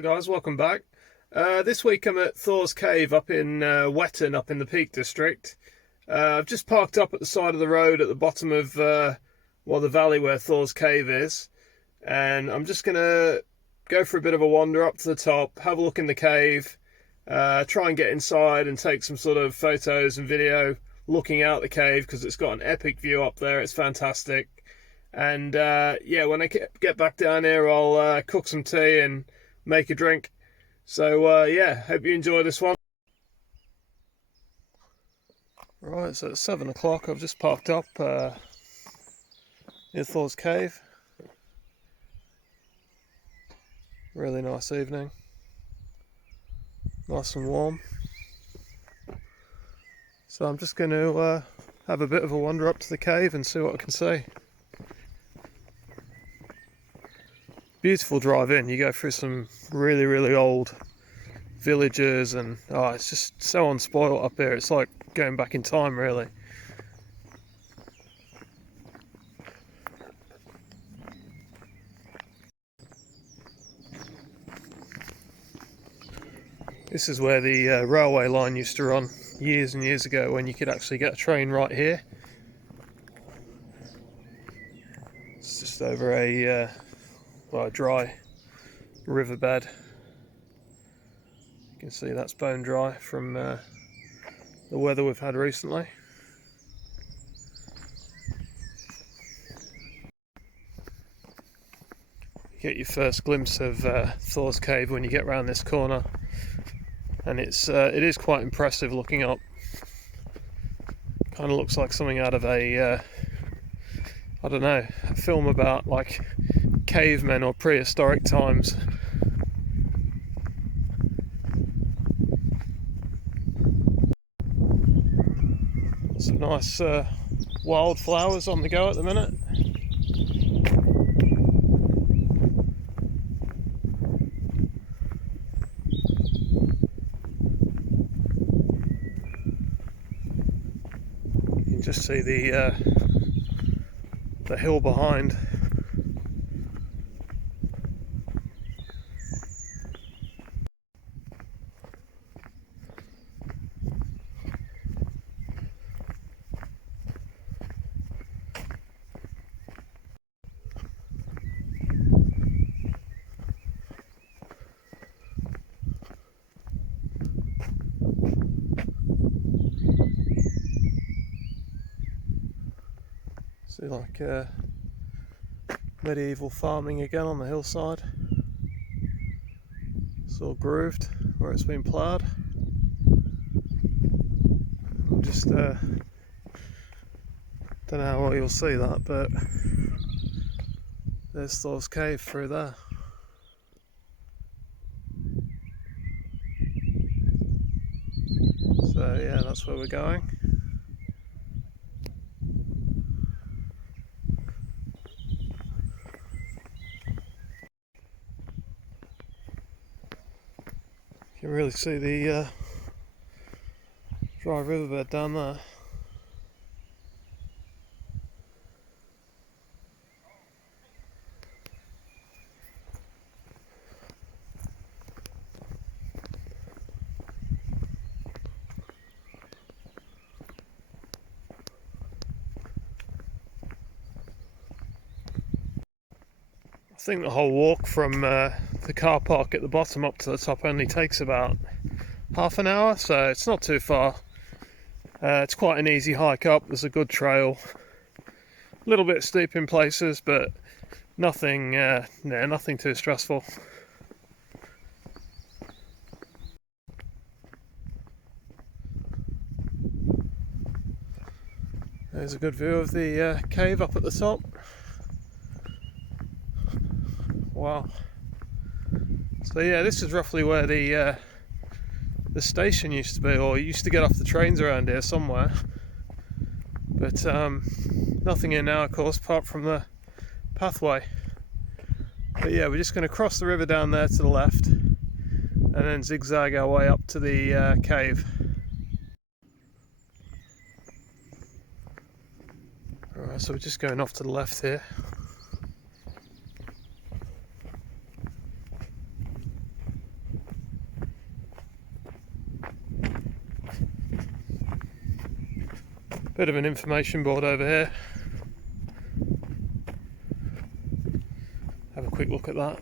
Hi guys, welcome back. This week I'm at Thor's Cave up in Wetton, up in the Peak District. I've just parked up at the side of the road at the bottom of the valley where Thor's Cave is, and I'm just gonna go for a bit of a wander up to the top, have a look in the cave, try and get inside and take some sort of photos and video looking out the cave because it's got an epic view up there. It's fantastic. And yeah, when I get back down here, I'll cook some tea and make a drink. So yeah, hope you enjoy this one. Right, so it's 7 o'clock. I've just parked up near Thor's Cave. Really nice evening. Nice and warm. So I'm just going to have a bit of a wander up to the cave and see what I can see. Beautiful drive in. You go through some really old villages and it's just so unspoilt up here. It's like going back in time, really. This is where the railway line used to run years and years ago, when you could actually get a train right here. It's just over a dry riverbed. You can see that's bone dry from the weather we've had recently. You get your first glimpse of Thor's Cave when you get round this corner, and it is quite impressive looking up. Kind of looks like something out of a I don't know, a film about like cavemen or prehistoric times. Some nice wildflowers on the go at the minute. You can just see the hill behind. See, like medieval farming again on the hillside. It's all grooved where it's been ploughed. Just don't know how well you'll see that, but there's Thor's Cave through there. So yeah, that's where we're going. You can really see the dry riverbed down there. I think the whole walk from the car park at the bottom up to the top only takes about half an hour, so it's not too far. It's quite an easy hike up. There's a good trail, a little bit steep in places, but nothing too stressful. There's a good view of the cave up at the top. Wow. So yeah, this is roughly where the station used to be, or you used to get off the trains around here somewhere. But nothing here now, of course, apart from the pathway. But yeah, we're just going to cross the river down there to the left, and then zigzag our way up to the cave. Alright, so we're just going off to the left here. Bit of an information board over here. Have a quick look at that.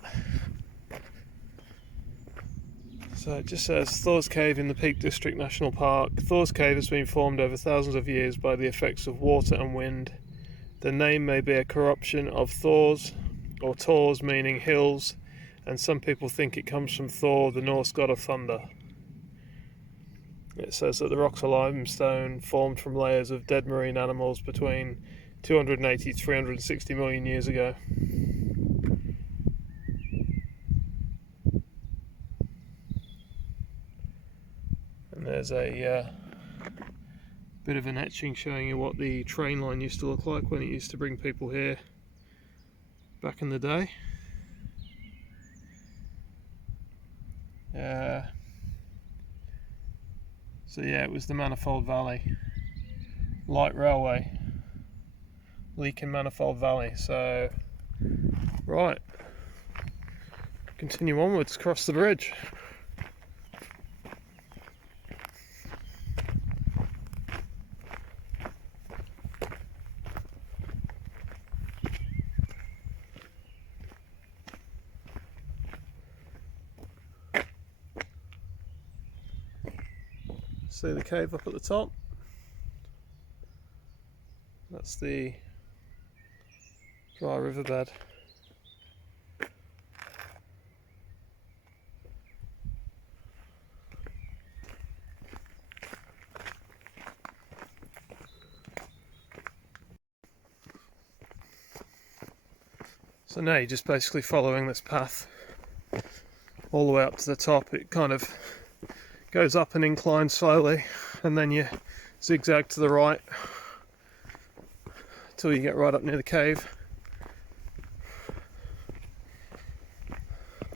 So it just says Thor's Cave in the Peak District National Park. Thor's Cave has been formed over thousands of years by the effects of water and wind. The name may be a corruption of Thor's or Tors, meaning hills, and some people think it comes from Thor, the Norse god of thunder. It says that the rocks are limestone formed from layers of dead marine animals between 280 to 360 million years ago. And there's a bit of an etching showing you what the train line used to look like when it used to bring people here back in the day. So yeah, it was the Manifold Valley light railway leaking Manifold Valley. So right, continue onwards across the bridge. See the cave up at the top? That's the dry riverbed. So now you're just basically following this path all the way up to the top. It kind of goes up and inclines slowly, and then you zigzag to the right till you get right up near the cave.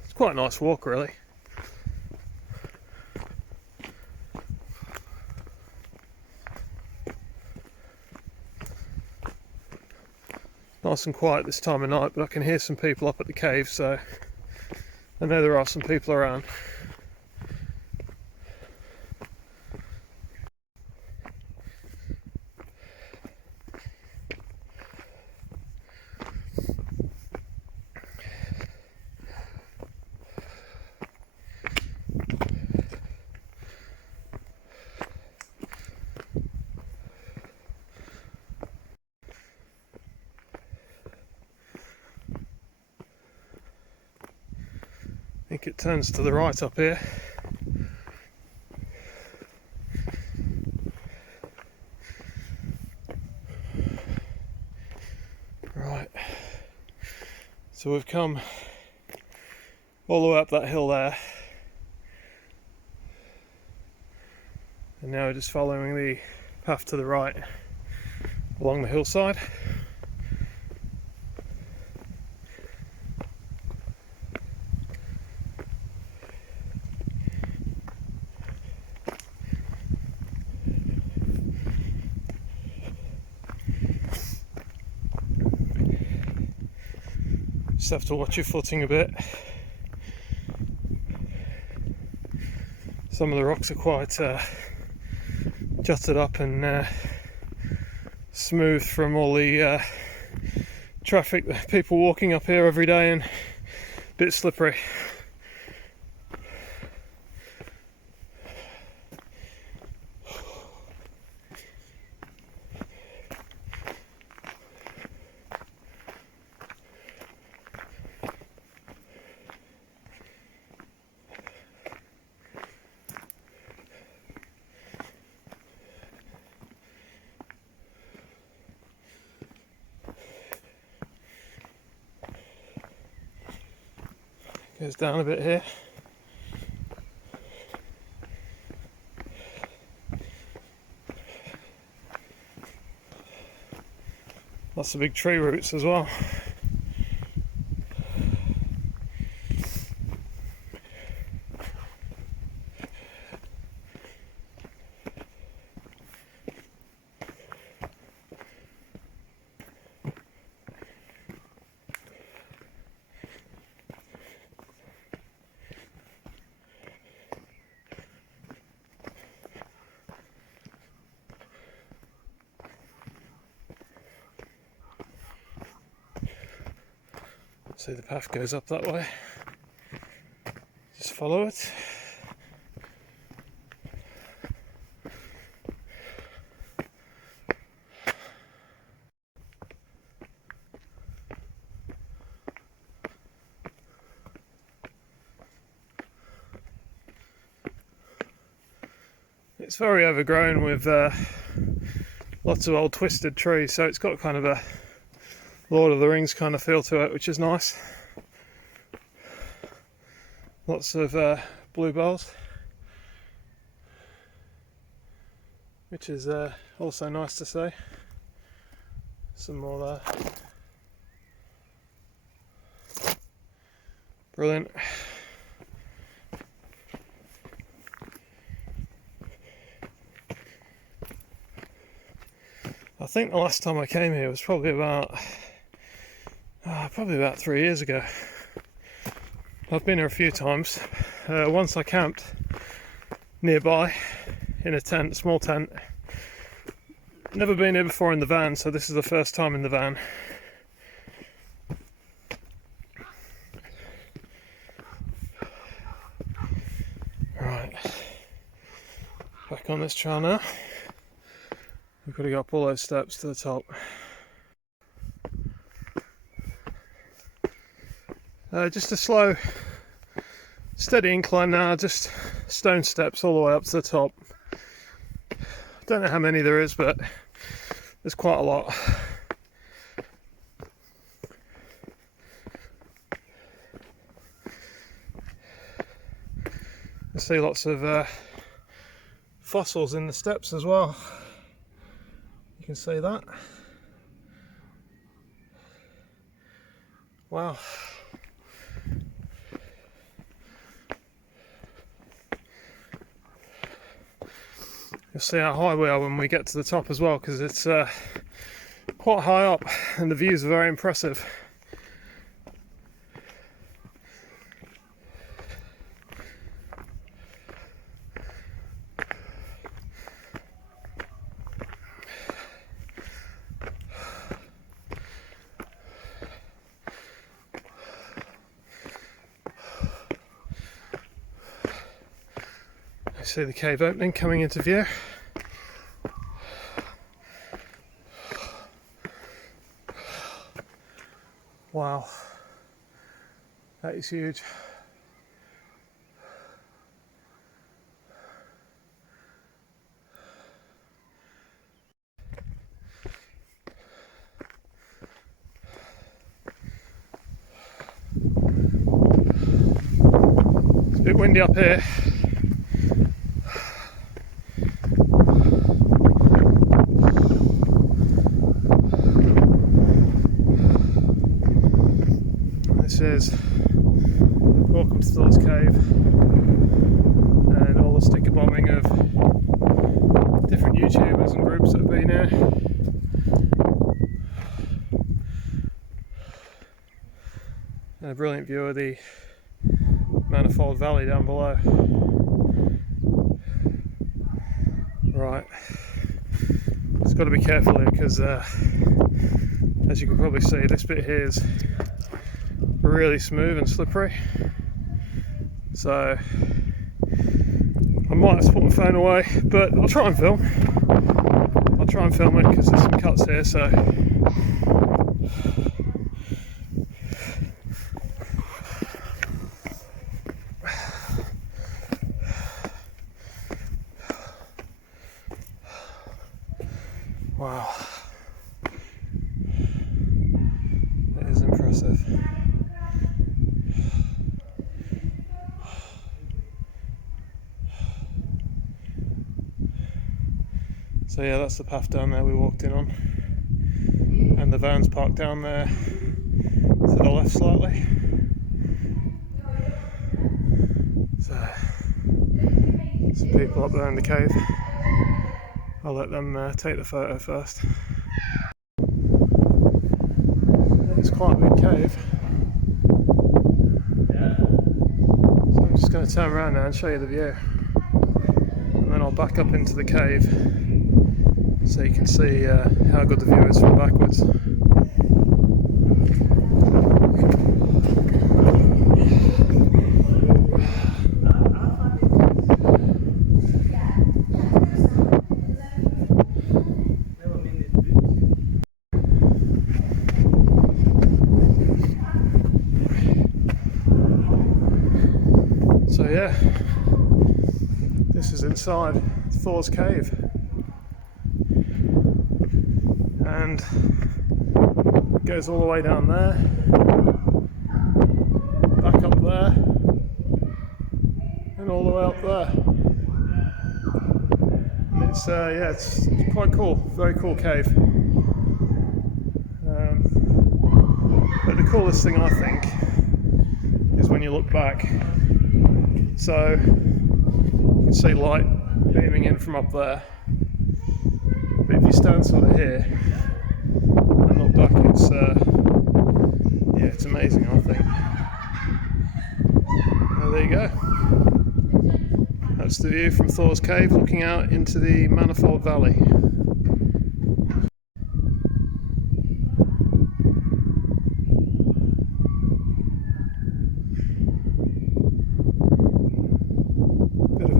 It's quite a nice walk, really. Nice and quiet this time of night, but I can hear some people up at the cave, so I know there are some people around. I think it turns to the right up here. Right, so we've come all the way up that hill there, and now we're just following the path to the right along the hillside. Just have to watch your footing a bit. Some of the rocks are quite jutted up and smooth from all the traffic, the people walking up here every day, and a bit slippery. Goes down a bit here. Lots of big tree roots as well. See, the path goes up that way. Just follow it. It's very overgrown with lots of old twisted trees, so it's got kind of a Lord of the Rings kind of feel to it, which is nice. Lots of bluebells, which is also nice to see. Some more there. Brilliant. I think the last time I came here was probably about 3 years ago. I've been here a few times. Once I camped nearby in a tent, small tent. Never been here before in the van, so this is the first time in the van. Right, back on this trail now. We've got to go up all those steps to the top. Just a slow, steady incline now, just stone steps all the way up to the top. Don't know how many there is, but there's quite a lot. I see lots of fossils in the steps as well. You can see that. Wow. You'll see how high we are when we get to the top as well, because it's quite high up and the views are very impressive. See the cave opening coming into view. Wow, that is huge. It's a bit windy up here. This is welcome to Thor's Cave, and all the sticker bombing of different YouTubers and groups that have been here. And a brilliant view of the Manifold Valley down below. Right, just got to be careful here because as you can probably see, this bit here is really smooth and slippery, so I might have to put my phone away, but I'll try and film. I'll try and film it because there's some cuts here, so wow, that is impressive. So yeah, that's the path down there we walked in on, and the van's parked down there to the left slightly. So some people up there in the cave. I'll let them take the photo first. It's quite a big cave. So I'm just going to turn around now and show you the view, and then I'll back up into the cave so you can see how good the view is from backwards. So yeah, this is inside Thor's cave, and it goes all the way down there, back up there, and all the way up there. And it's yeah, it's quite cool, very cool cave. But the coolest thing I think is when you look back. So you can see light beaming in from up there, but if you stand sort of here and look back, it's yeah, it's amazing, I think. There you go. That's the view from Thor's cave, looking out into the Manifold Valley.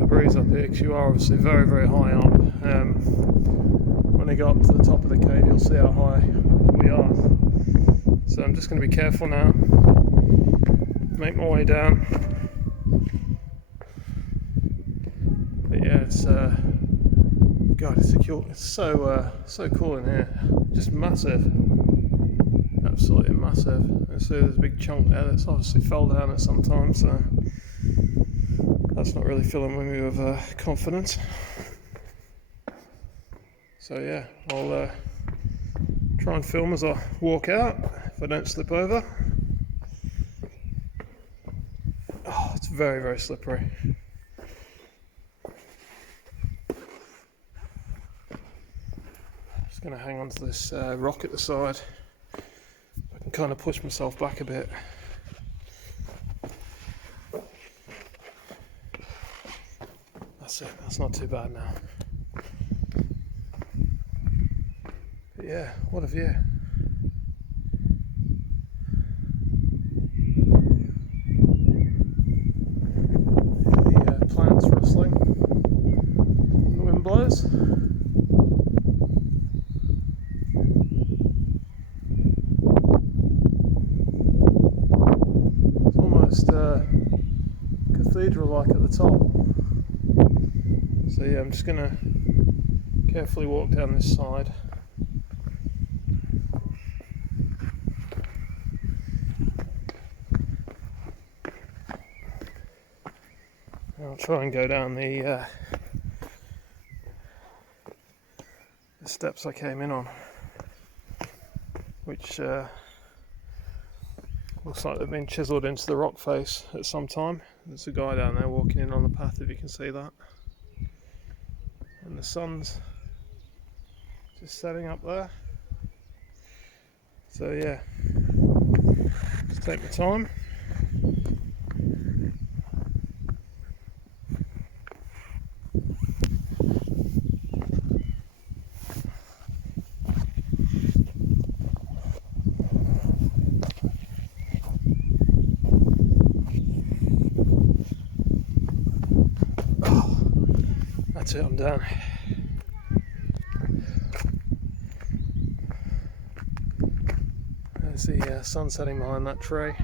Breeze up here because you are obviously very, very high up. When I go up to the top of the cave, you'll see how high we are. So I'm just going to be careful now, make my way down. But yeah, it's God, it's cool. It's so cool in here. Just massive, absolutely massive. And so there's a big chunk there that's obviously fell down at some time. So that's not really filling me with confidence. So yeah, I'll try and film as I walk out, if I don't slip over. Oh, it's very, very slippery. Just going to hang on to this rock at the side. I can kind of push myself back a bit. That's it, that's not too bad now. But yeah, what a view. The plants rustling when the wind blows. It's almost cathedral-like at the top. So yeah, I'm just going to carefully walk down this side. I'll try and go down the steps I came in on, which looks like they've been chiselled into the rock face at some time. There's a guy down there walking in on the path, if you can see that. And the sun's just setting up there. So yeah, just take my time. Oh, that's it, I'm done. There's the sun setting behind that tree,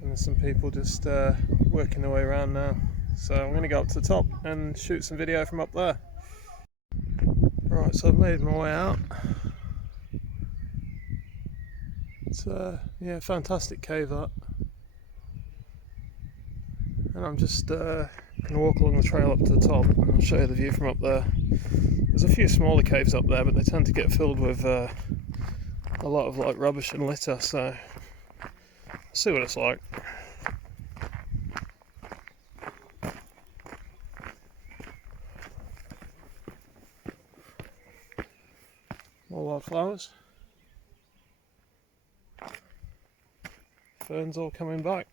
and there's some people just working their way around now. So I'm going to go up to the top and shoot some video from up there. Right, so I've made my way out. It's yeah, fantastic cave that. And I'm just going to walk along the trail up to the top, and I'll show you the view from up there. There's a few smaller caves up there, but they tend to get filled with a lot of like rubbish and litter, so I'll see what it's like. More wildflowers. Ferns all coming back.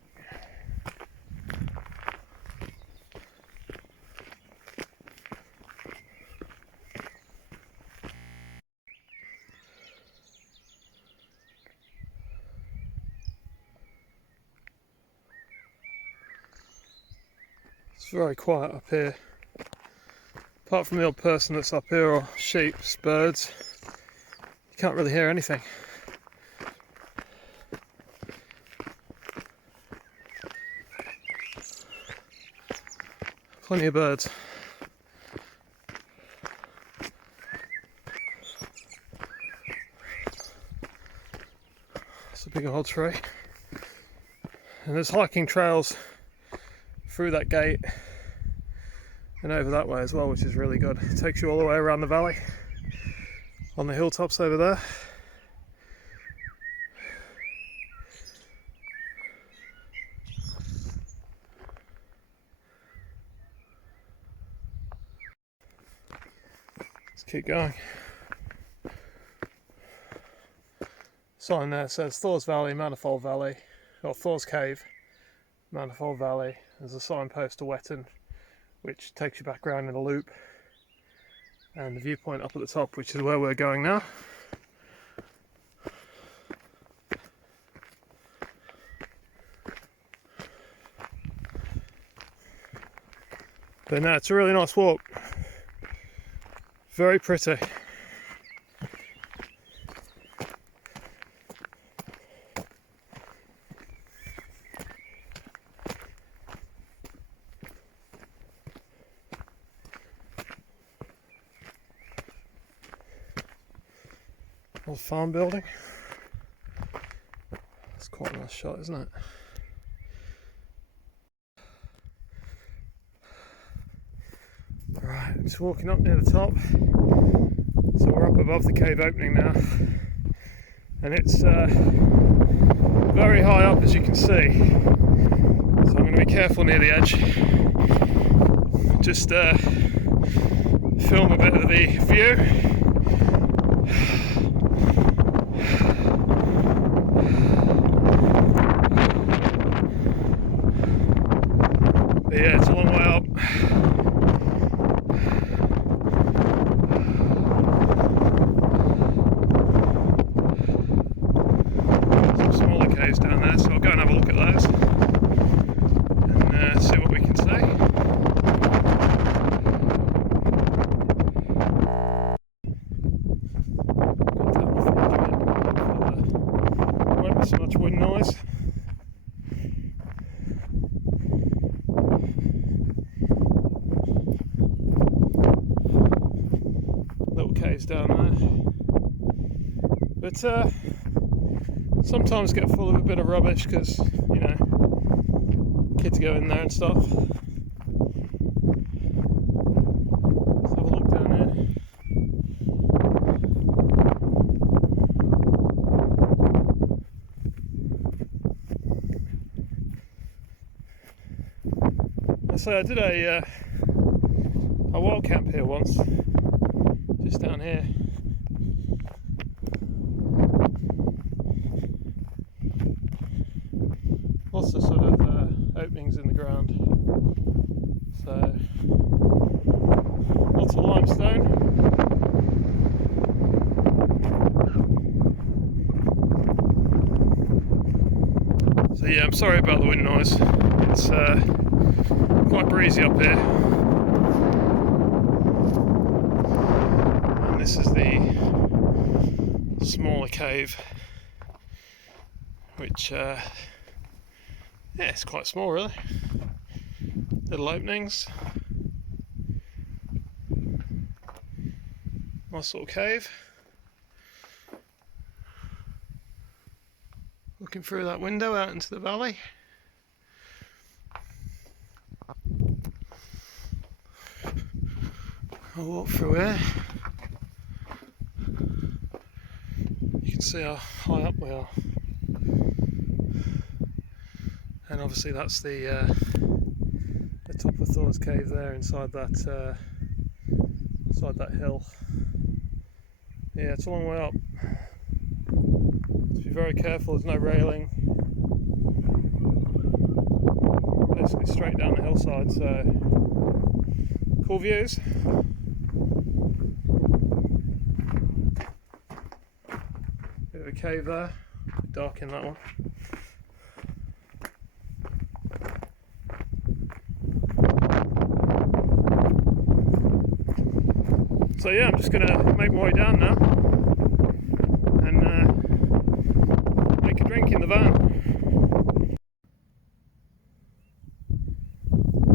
It's very quiet up here. Apart from the odd person that's up here, or sheep, birds, you can't really hear anything. Plenty of birds. It's a big old tree. And there's hiking trails through that gate and over that way as well, which is really good. It takes you all the way around the valley on the hilltops over there. Let's keep going. Sign there says Thor's Valley, Manifold Valley, or Thor's Cave, Manifold Valley. There's a signpost to Wetton, which takes you back around in a loop, and the viewpoint up at the top, which is where we're going now. But no, it's a really nice walk. Very pretty. Old farm building. It's quite a nice shot, isn't it? Right, I'm just walking up near the top. So we're up above the cave opening now, and it's very high up, as you can see. So I'm going to be careful near the edge. Just film a bit of the view. But yeah, it's a long way up. Some smaller caves down there, so I'll go and have a look at those and see what we can see. Got that off the edge of it. Won't be so much wind noise. Caves down there, but sometimes get full of a bit of rubbish because, you know, kids go in there and stuff. Let's have a look down here. I did a wild camp here once. Just down here. Lots of sort of openings in the ground. So lots of limestone. So yeah, I'm sorry about the wind noise. It's quite breezy up here. This is the smaller cave, which, yeah, it's quite small really. Little openings. Nice little cave. Looking through that window out into the valley. I'll walk through here. You can see how high up we are, and obviously that's the top of Thor's Cave there, inside that hill. Yeah, it's a long way up. Just be very careful. There's no railing. Basically straight down the hillside. So cool views. Bit of a cave there, dark in that one. So yeah, I'm just going to make my way down now and make a drink in the van.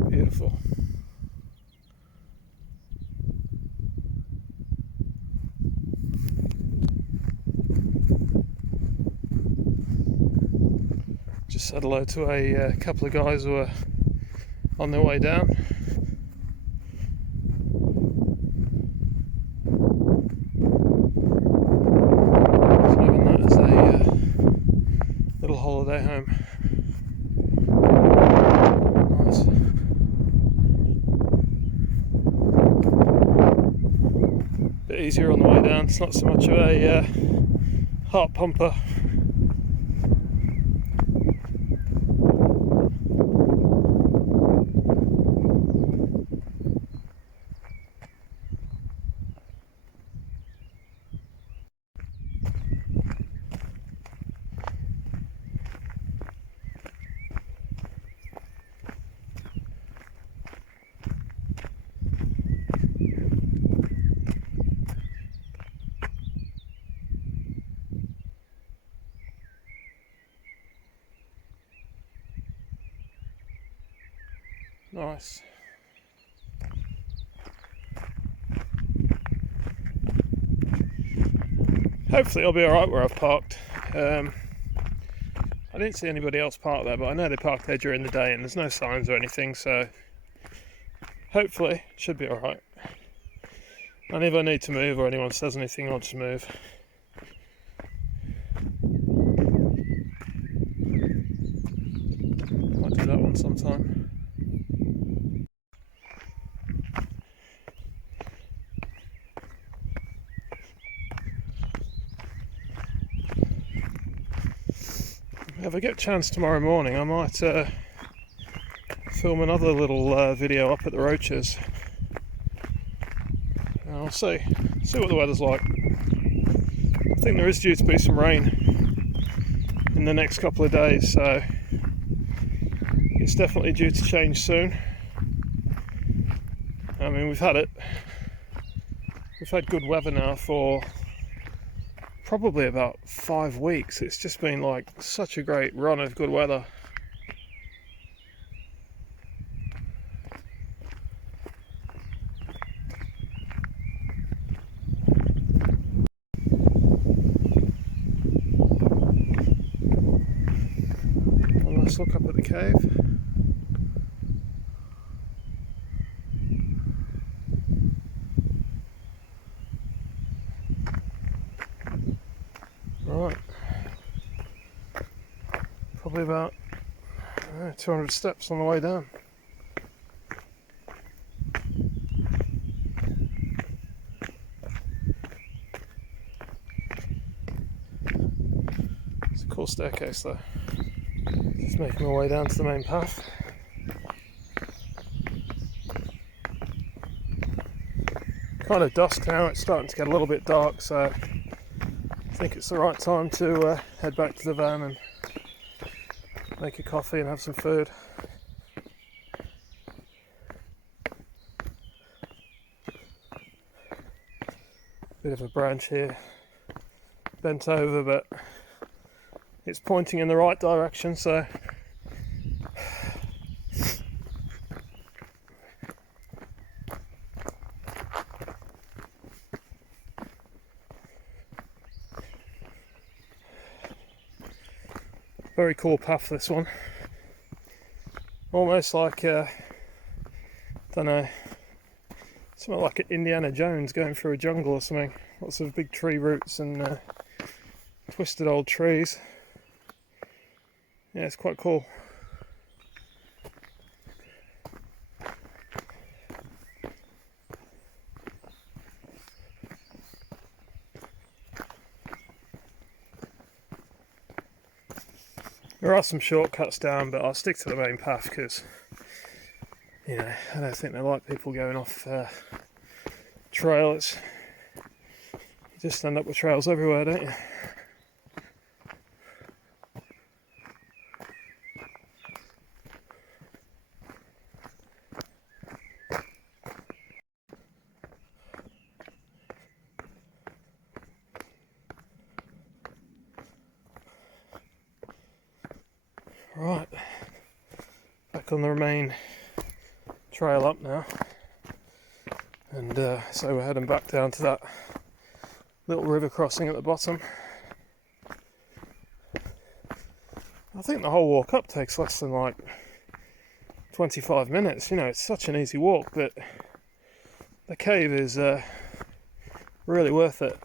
Beautiful. Just said hello to a couple of guys who were on their way down. Having that as a little holiday home. Nice. Bit easier on the way down. It's not so much of a heart pumper. Nice. Hopefully I'll be alright where I've parked. I didn't see anybody else park there, but I know they park there during the day and there's no signs or anything, so hopefully it should be alright. And if I need to move or anyone says anything, I'll just move. Might do that one sometime. If I get a chance tomorrow morning, I might film another little video up at the Roaches. And I'll see what the weather's like. I think there is due to be some rain in the next couple of days, so it's definitely due to change soon. I mean, we've had good weather now for probably about 5 weeks. It's just been like such a great run of good weather. Let's look up at the cave. Right, probably about 200 steps on the way down. It's a cool staircase though. Just making my way down to the main path. Kind of dusk now, it's starting to get a little bit dark, so I think it's the right time to head back to the van and make a coffee and have some food. Bit of a branch here, bent over, but it's pointing in the right direction, so very cool path, this one. Almost like don't know, something like an Indiana Jones going through a jungle or something. Lots of big tree roots and twisted old trees. Yeah, it's quite cool. There are some shortcuts down, but I'll stick to the main path because, you know, I don't think they like people going off trails. You just end up with trails everywhere, don't you? Right, back on the main trail up now, and so we're heading back down to that little river crossing at the bottom. I think the whole walk up takes less than like 25 minutes. You know, it's such an easy walk, but the cave is really worth it.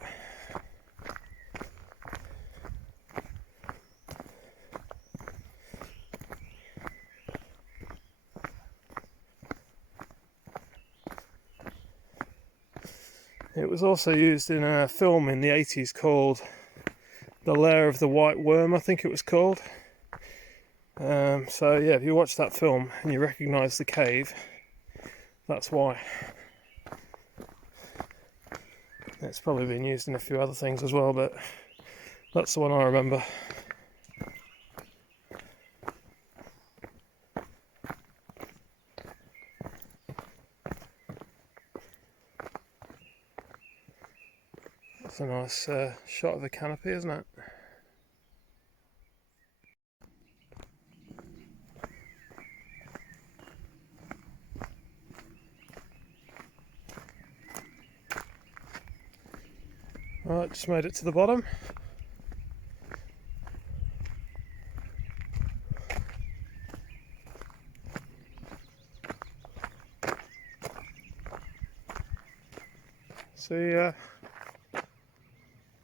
It was also used in a film in the 80s called The Lair of the White Worm, I think it was called. So yeah, if you watch that film and you recognise the cave, that's why. It's probably been used in a few other things as well, but that's the one I remember. That's a nice shot of the canopy, isn't it? Right, just made it to the bottom. See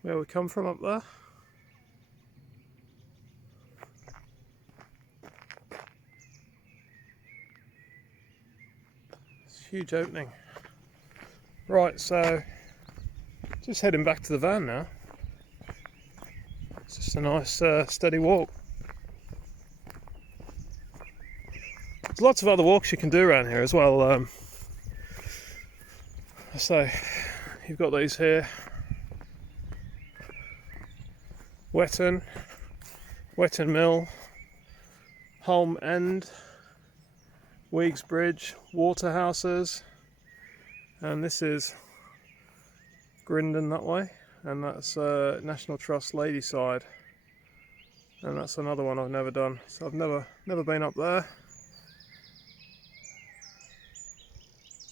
where we come from up there? It's a huge opening. Right, so just heading back to the van now. It's just a nice steady walk. There's lots of other walks you can do around here as well. So you've got these here. Wetton Mill, Holm End, Weeks Bridge, Waterhouses, and this is Grindon that way, and that's National Trust Ladyside, and that's another one I've never done. So I've never been up there.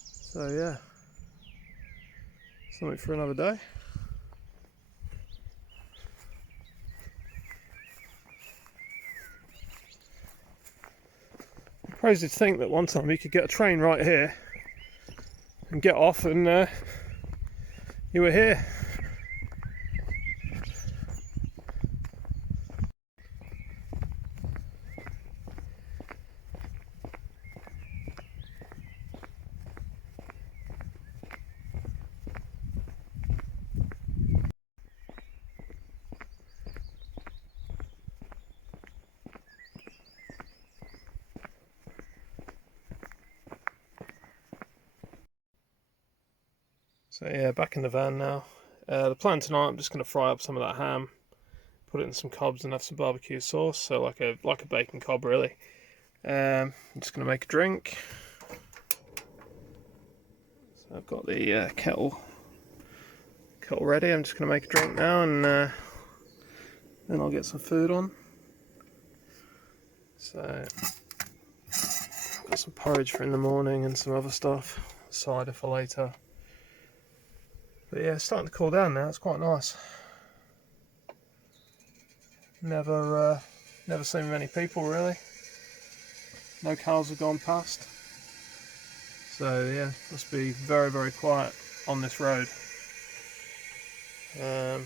So yeah, something for another day. Crazy to think that one time you could get a train right here and get off and you were here. So yeah, back in the van now. The plan tonight, I'm just going to fry up some of that ham, put it in some cobs and have some barbecue sauce, so like a bacon cob really. I'm just going to make a drink. So I've got the kettle ready. I'm just going to make a drink now, and then I'll get some food on. So I've got some porridge for in the morning and some other stuff, cider for later. But yeah, it's starting to cool down now. It's quite nice. Never seen many people really. No cars have gone past. So yeah, must be very, very quiet on this road. But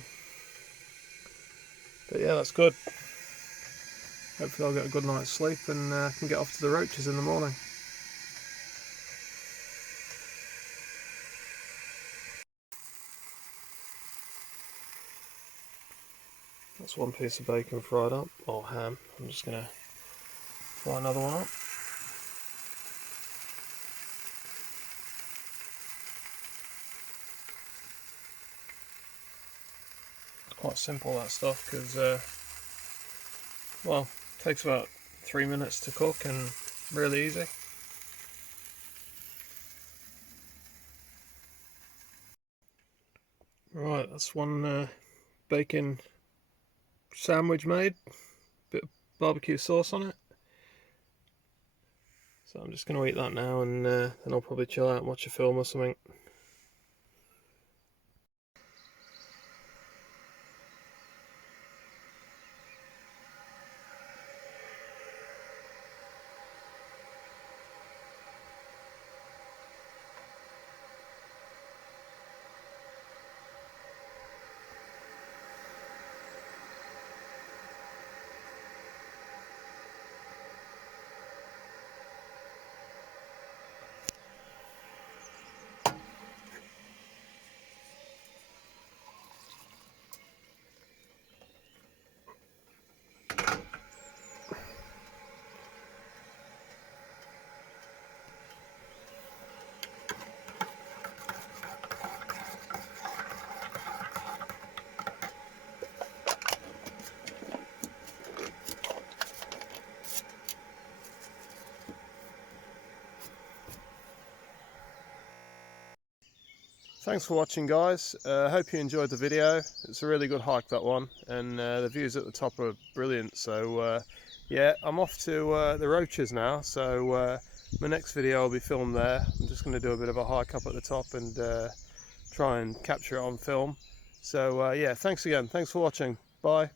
yeah, that's good. Hopefully I'll get a good night's sleep and can get off to the roaches in the morning. That's one piece of bacon fried up, or ham. I'm just going to fry another one up. It's quite simple, that stuff, because, well, it takes about 3 minutes to cook and really easy. Right, that's one bacon sandwich made, bit of barbecue sauce on it. So I'm just going to eat that now, and then I'll probably chill out and watch a film or something. Thanks for watching, guys. I hope you enjoyed the video. It's a really good hike, that one, and the views at the top are brilliant. So yeah, I'm off to the Roaches now, so my next video will be filmed there. I'm just going to do a bit of a hike up at the top and try and capture it on film. So yeah, thanks again. Thanks for watching. Bye.